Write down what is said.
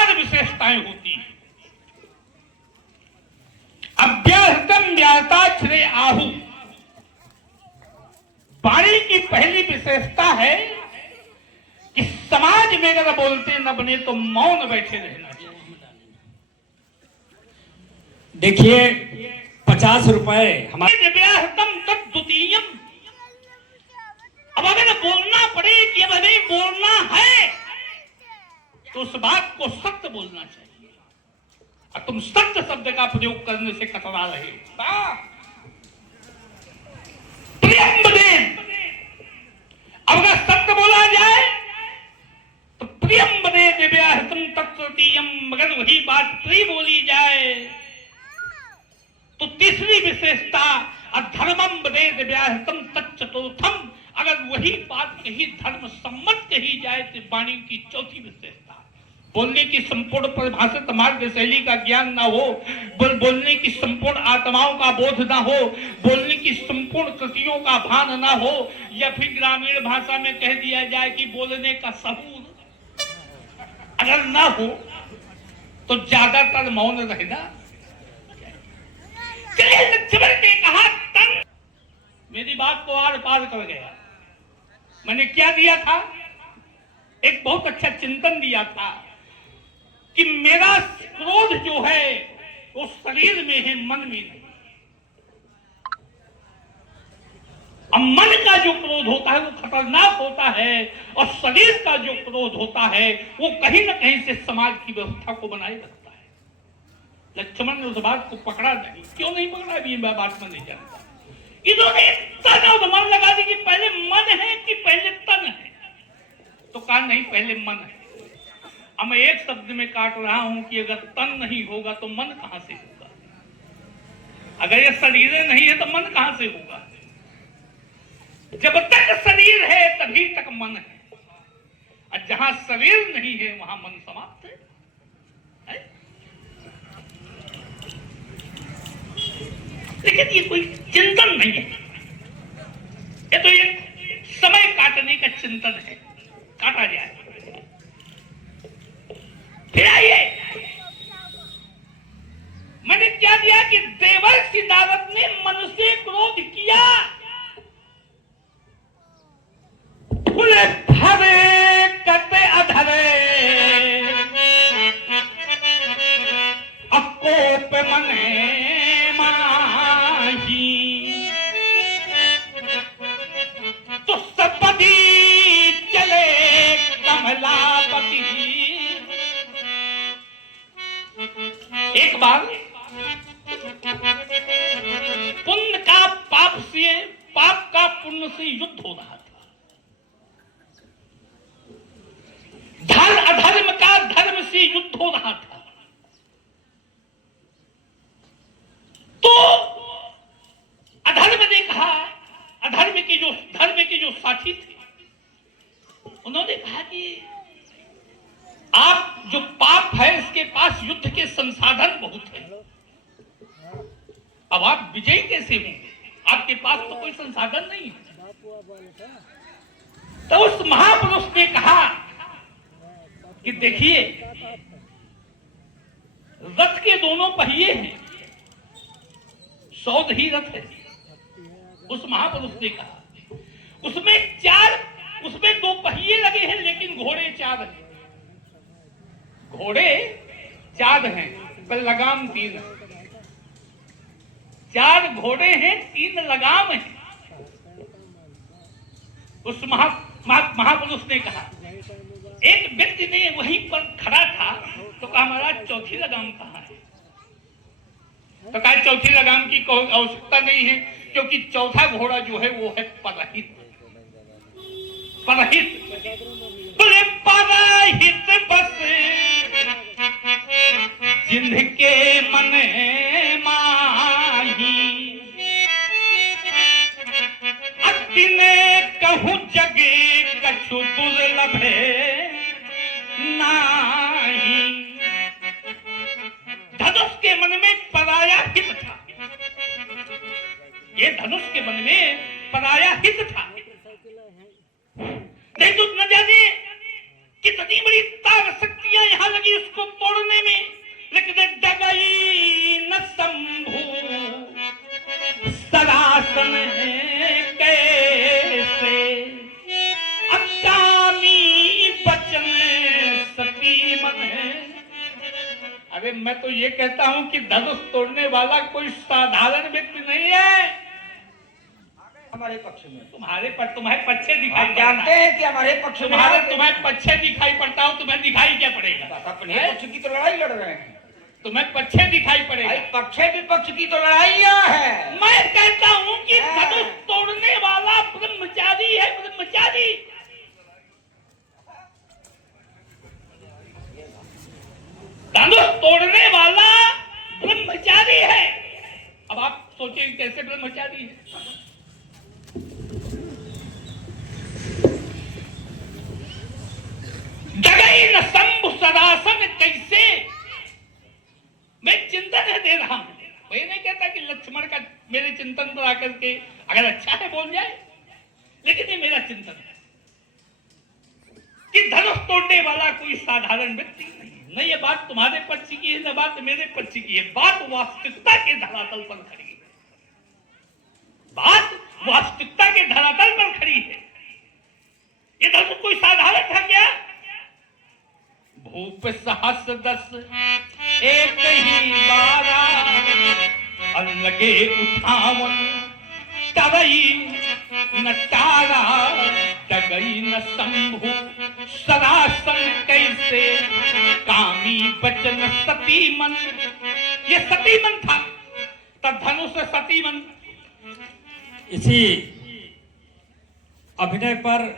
4 विशेषताएं होती हैं। अव्याहृतम व्यासाक्षरे आहु, वाणी की पहली विशेषता है कि समाज में अगर बोलते न बने तो मौन बैठे रहना चाहिए। देखिए 50 रुपए हमारे व्याहृतम तद्द्वितीयम, अब अगर बोलना पड़े कि अब हमें बोलना है तो उस बात को सत्य बोलना चाहिए, और तुम सत्य शब्द का प्रयोग करने से कतरा रहे हो। प्रियम, अब अगर सत्य बोला जाए तो प्रियम बदे दिव्याहृतम तत्तृतीयम, मगर वही बात प्रिय बोली जाए तो तीसरी विशेषता अधर्मम बदे दिव्याहृतम तच्चतुर्थम, अगर वही बात कही धर्म सम्मत कही जाए तो वाणी की चौथी विशेषता। बोलने की संपूर्ण परिभाषित मार्ग शैली का ज्ञान ना हो, बोलने की संपूर्ण आत्माओं का बोध ना हो, बोलने की संपूर्ण कृतियों का भान ना हो, या फिर ग्रामीण भाषा में कह दिया जाए कि बोलने का सबूर अगर ना हो तो ज्यादातर मौन रहना। लक्ष्मण ने कहा तन, मेरी बात को आर पार कर गया। मैंने क्या दिया था? एक बहुत अच्छा चिंतन दिया था कि मेरा क्रोध जो है वो शरीर में है, मन में नहीं। अब मन का जो क्रोध होता है वो खतरनाक होता है, और शरीर का जो क्रोध होता है वो कहीं ना कहीं से समाज की व्यवस्था को बनाए रखता है। लक्ष्मण ने उस बात को पकड़ा नहीं। क्यों नहीं पकड़ा अभी मैं बात में नहीं जानता। इन्होंने तन और मन लगा दी कि पहले मन है कि पहले तन है, तो कहा नहीं पहले मन है। अब मैं एक शब्द में काट रहा हूं कि अगर तन नहीं होगा तो मन कहां से होगा? अगर ये शरीर नहीं है तो मन कहां से होगा? जब तक शरीर है तभी तक मन है, और जहां शरीर नहीं है वहां मन समाप्त है। लेकिन ये कोई चिंतन नहीं है, ये तो एक समय काटने का चिंतन है, काटा जाए। फिर आइए, मैंने क्या दिया कि देवर्षि नारद ने मन से क्रोध किया। फूले भरे कटे अधरे, अकोप मने माही, तो सपदी चले कमलापति। एक बार पुण्य का पाप से, पाप का पुण्य से युद्ध हो रहा था। धर्म अधर्म का धर्म से युद्ध हो रहा था। तो अधर्म ने कहा, अधर्म के जो धर्म के जो साथी थे उन्होंने कहा कि आप जो पाप है इसके पास युद्ध के संसाधन बहुत है, अब आप विजयी कैसे होंगे? आपके पास तो कोई संसाधन नहीं है। तो उस महापुरुष ने कहा कि देखिए रथ के दोनों पहिए हैं, 100 ही रथ है। उस महापुरुष ने कहा उसमें 2 पहिए लगे हैं लेकिन घोड़े 4 हैं। घोड़े 4 हैं पर लगाम 3 है। 4 घोड़े हैं, 3 लगाम है। उस महापुरुष ने कहा, एक व्यक्ति ने वहीं पर खड़ा था तो कहा महाराज चौथी लगाम कहाँ है? तो कहा चौथी लगाम की कोई आवश्यकता नहीं है, क्योंकि चौथा घोड़ा जो है वो है परहित। परहित बोले परहित बस जिनके मन माही, अतिने कहूं जगे कछु दुर्लभ नाही। धनुष के मन में पराया हित था। ये धनुष के मन में पराया हित था। नहीं तो न जाने कितनी बड़ी ताक शक्तियां यहां लगी उसको अरे मैं तो ये कहता हूं कि धनुष तोड़ने वाला कोई साधारण व्यक्ति नहीं है। हमारे पक्ष में तुम्हारे पक्षे दिखाई आप जानते हैं कि हमारे पक्ष में तुम्हारे पक्षे दिखाई पड़ता हो, तुम्हें दिखाई क्या पड़ेगा? अपने पक्ष की तो लड़ाई लड़ रहे हैं। तुम्हें पक्षे दिखाई पड़ेगा। भाई पक्षे विपक्ष की तो लड़ाइयां है। मैं कहता हूं कि हाँ। धनुष तोड़ने वाला ब्रह्मचारी है, ब्रह्मचारी। धनुष तोड़ने वाला ब्रह्मचारी है। अब आप सोचिए कैसे ब्रह्मचारी है। जगई न शंभु सदासन कैसे, मैं चिंतन है दे रहा हूं। मैं नहीं कहता कि लक्ष्मण का मेरे चिंतन पर आकर के अगर अच्छा है बोल जाए, लेकिन ये मेरा चिंतन है कि धनुष तोड़ने वाला कोई साधारण व्यक्ति नहीं है। न ये बात तुम्हारे पक्ष की है, न बात मेरे पक्ष की है। बात वास्तविकता के धरातल पर खड़ी है। बात वास्तविकता के धरातल पर खड़ी है। ये धनुष कोई साधारण था क्या? भूप सहस दस एक ही बारा, अलगे उठावन तरई न तारा, डगई न शंभु सरासन कैसे, कामी बचन सतीमन। ये सतीमन था, तब धनुष सतीमन। इसी अभिनय पर